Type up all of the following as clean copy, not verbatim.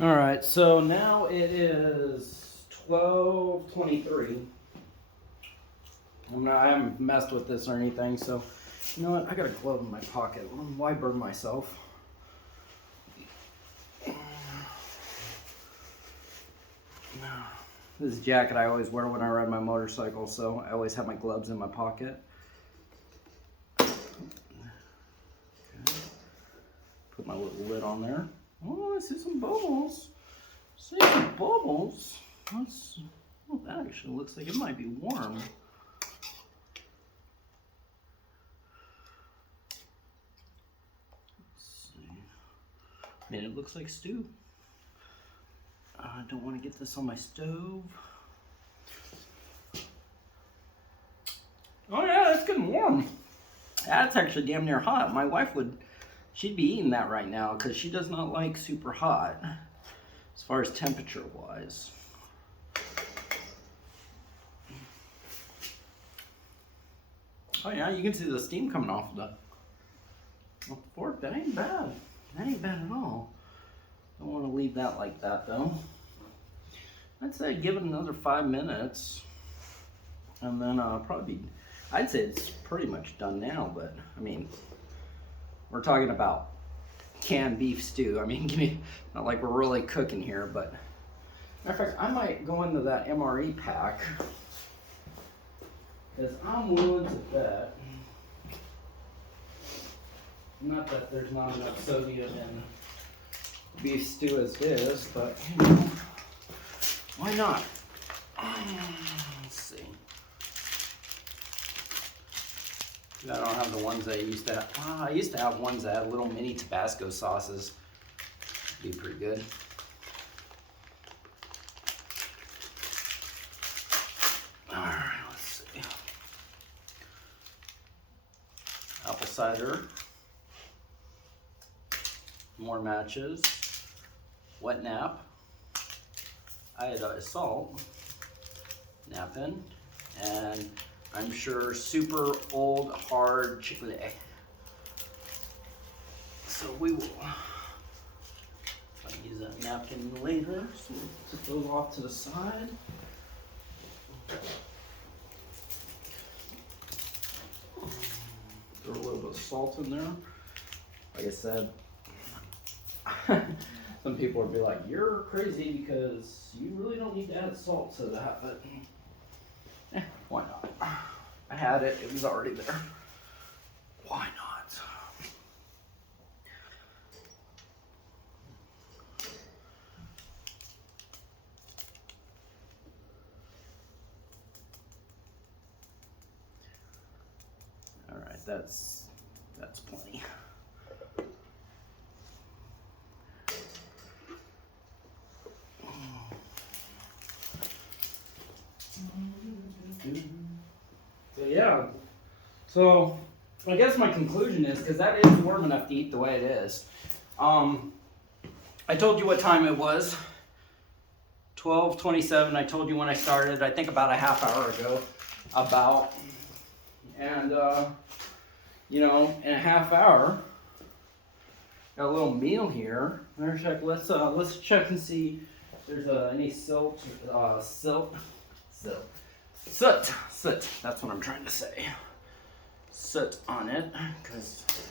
All right, so now it is 12:23. I haven't messed with this or anything, so you know what? I got a glove in my pocket. Why burn myself? This is a jacket I always wear when I ride my motorcycle, so I always have my gloves in my pocket. Okay. Put my little lid on there. Oh, I see some bubbles. See some bubbles. Oh, that actually looks like it might be warm. Let's see. Man, it looks like stew. I don't want to get this on my stove. Oh yeah, it's getting warm. That's actually damn near hot. My wife she'd be eating that right now because she does not like super hot as far as temperature wise. Oh yeah, you can see the steam coming off the fork. That ain't bad. That ain't bad at all. Don't want to leave that like that though. I'd say give it another 5 minutes, and then probably I'd say it's pretty much done now. But I mean, we're talking about canned beef stew. I mean, not like we're really cooking here, but matter of fact, I might go into that MRE pack because I'm willing to bet. Not that there's not enough sodium in beef stew as it is, but you know, why not? Let's see. I don't have the ones I used to have. I used to have ones that had little mini Tabasco sauces. Be pretty good. Alright, let's see. Apple cider. More matches. Wet nap. Iodized salt. Napkin. And I'm sure super old hard Chick-fil-A. So we will use that napkin later. So we'll put those off to the side. Throw a little bit of salt in there. Like I said, some people would be like, "You're crazy because you really don't need to add salt to that," but why not? I had it, it was already there. Why not? All right, that's plenty. So yeah, so I guess my conclusion is, because that is warm enough to eat the way it is. I told you what time it was. 12:27. I told you when I started. I think about a half hour ago. And you know, in a half hour, got a little meal here. Let's check and see if there's any soot. That's what I'm trying to say. Soot on it, because it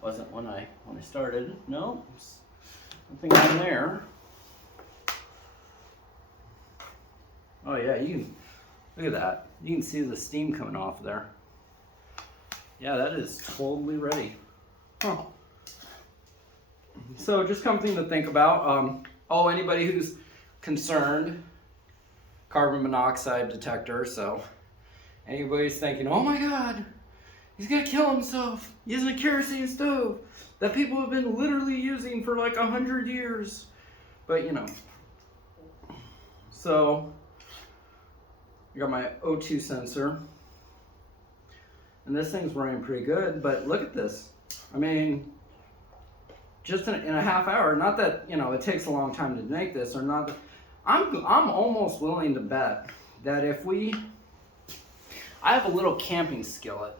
wasn't when I started. No, nothing on there. Oh yeah, you can look at that. You can see the steam coming off there. Yeah, that is totally ready. Huh. So just something to think about. Anybody who's concerned, carbon monoxide detector. So anybody's thinking, oh my God, he's gonna kill himself using a kerosene stove that people have been literally using for like 100 years. But you know, so I got my O2 sensor, and this thing's running pretty good. But look at this. I mean, just in a half hour. Not that you know it takes a long time to make this, or not. I'm almost willing to bet that if I have a little camping skillet,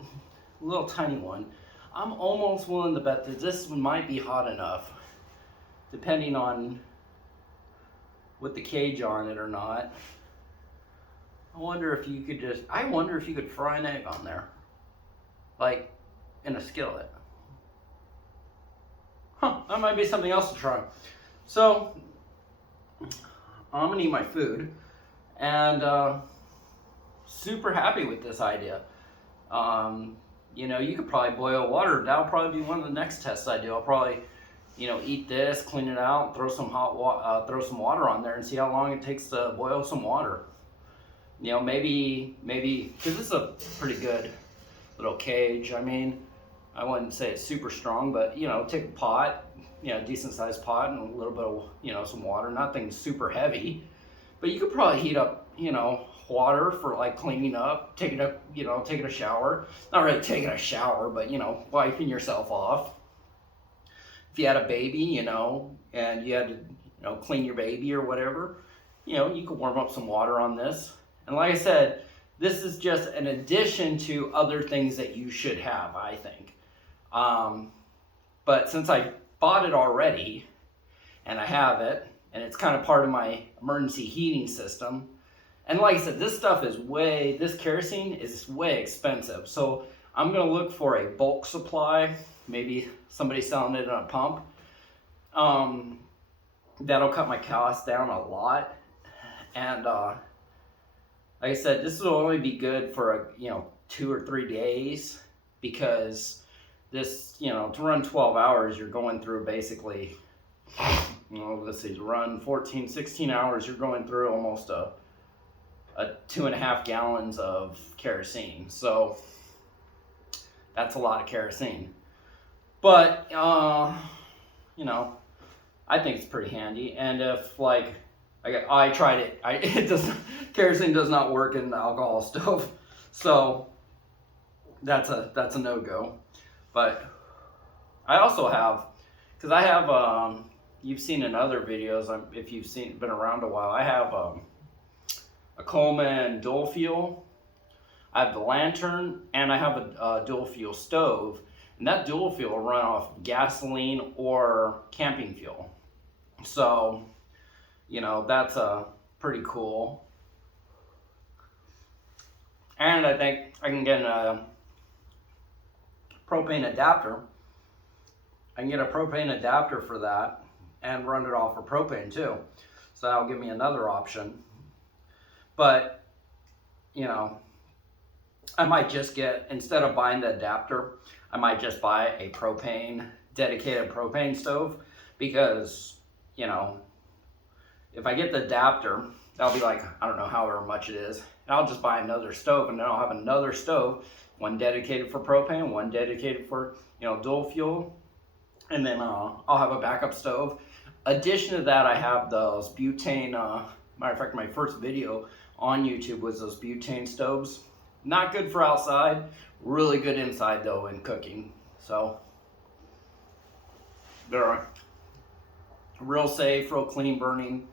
a little tiny one. I'm almost willing to bet that this one might be hot enough, depending on with the cage on it or not. I wonder if you could fry an egg on there, like in a skillet. That might be something else to try. So I'm gonna eat my food, and super happy with this idea. You know, you could probably boil water. That'll probably be one of the next tests I do. I'll probably, you know, eat this, clean it out, throw some throw some water on there, and see how long it takes to boil some water. You know, maybe because this is a pretty good little cage. I mean, I wouldn't say it's super strong, but you know, take a pot, you know, decent sized pot, and a little bit of, you know, some water. Nothing super heavy, but you could probably heat up, you know, water for like cleaning up, taking a shower. Not really taking a shower, but you know, wiping yourself off. If you had a baby, you know, and you had to, you know, clean your baby or whatever, you know, you could warm up some water on this. And like I said, this is just an addition to other things that you should have, I think. But since I bought it already, and I have it, and it's kind of part of my emergency heating system, and like I said, this kerosene is way expensive. So I'm gonna look for a bulk supply, maybe somebody selling it in a pump. That'll cut my costs down a lot. And like I said, this will only be good for 2 or 3 days, because this, you know, to run 12 hours, you're going through basically, you know, let's see, to run 14, 16 hours, you're going through almost a 2.5 gallons of kerosene. So that's a lot of kerosene. But, you know, I think it's pretty handy. And if, like, I tried it, kerosene does not work in the alcohol stove. So that's a no-go. But I also have, because I have, you've seen in other videos, if you've been around a while, I have a Coleman dual fuel. I have the lantern, and I have a dual fuel stove. And that dual fuel will run off gasoline or camping fuel. So, you know, that's pretty cool. And I think I can get a propane adapter. I can get a propane adapter for that and run it off of propane too. So that'll give me another option. But, you know, I might just get, instead of buying the adapter, I might just buy a dedicated propane stove, because, you know, if I get the adapter, that'll be like, I don't know, however much it is. And I'll just buy another stove, and then I'll have another stove, one dedicated for propane, one dedicated for, you know, dual fuel. And then I'll have a backup stove. Addition to that, I have those butane, matter of fact, my first video on YouTube was those butane stoves. Not good for outside, really good inside though in cooking. So they're real safe, real clean burning,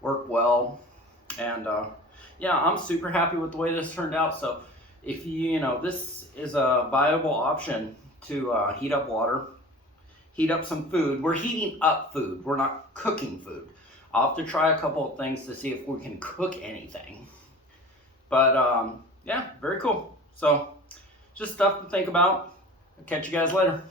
work well. And yeah, I'm super happy with the way this turned out. So if you know, this is a viable option to heat up water, heat up some food. We're heating up food, we're not cooking food. I'll have to try a couple of things to see if we can cook anything. But yeah, very cool. So just stuff to think about. I'll catch you guys later.